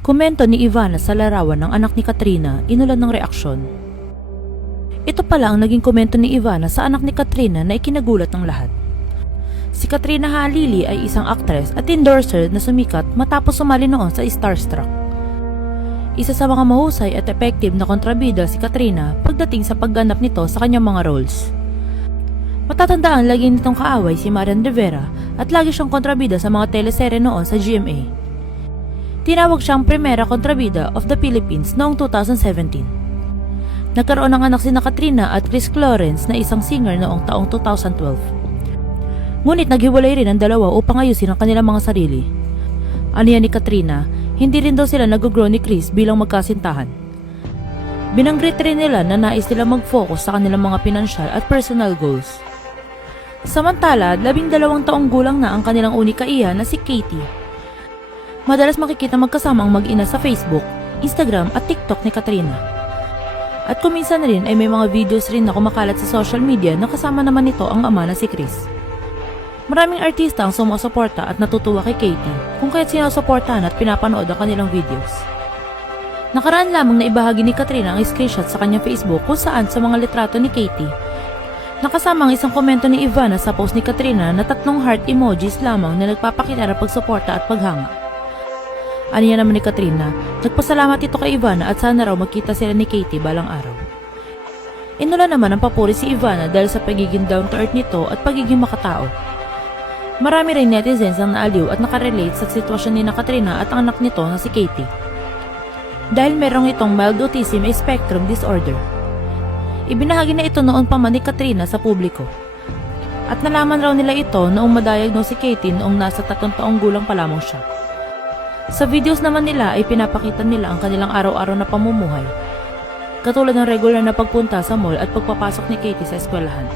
Komento ni Ivana sa larawan ng anak ni Katrina, inulan ng reaksyon. Ito pala ang naging komento ni Ivana sa anak ni Katrina na ikinagulat ng lahat. Si Katrina Halili ay isang aktres at endorser na sumikat matapos sumali noon sa Starstruck. Isa sa mga mahusay at effective na kontrabida si Katrina pagdating sa pagganap nito sa kanyang mga roles. Matatandaan lagi nitong kaaway si Marian Rivera at lagi siyang kontrabida sa mga teleserye noon sa GMA. Tinawag siyang Primera Kontrabida of the Philippines noong 2017. Nagkaroon ng anak sina Katrina at Chris Lawrence na isang singer noong taong 2012. Ngunit naghiwalay rin ang dalawa upang ayusin ang kanilang mga sarili. Aniya ni Katrina, hindi rin daw sila nag-grow ni Chris bilang magkasintahan. Binanggit rin nila na nais nila mag-focus sa kanilang mga pinansyal at personal goals. Samantala, 12 taong gulang na ang kanilang unika iya na si Katie. Madalas makikita magkasama ang mag-ina sa Facebook, Instagram at TikTok ni Katrina. At kuminsan na rin ay may mga videos rin na kumakalat sa social media na kasama naman nito ang ama na si Chris. Maraming artista ang sumusuporta at natutuwa kay Katie kung kaya't sinusuportahan at pinapanood ang kanilang videos. Nakaraan lamang na ibahagi ni Katrina ang screenshot sa kanyang Facebook kung saan sa mga litrato ni Katie nakasama ang isang komento ni Ivana sa post ni Katrina na 3 heart emojis lamang na nagpapakita ng pagsuporta at paghanga. Aniya naman ni Katrina, nagpasalamat ito kay Ivana at sana raw magkita sila ni Katie balang araw. Inula naman ang papuri si Ivana dahil sa pagiging down to earth nito at pagiging makatao. Marami rin netizens ang naaliw at nakarelate sa sitwasyon ni Katrina at ang anak nito na si Katie. Dahil merong itong mild autism spectrum disorder. Ibinahagi na ito noon pa man ni Katrina sa publiko. At nalaman raw nila ito noong madiagnose si Katie noong nasa 3 taong gulang pa lamang siya. Sa videos naman nila ay pinapakita nila ang kanilang araw-araw na pamumuhay, katulad ng regular na pagpunta sa mall at pagpapasok ni Katie sa eskwelahan.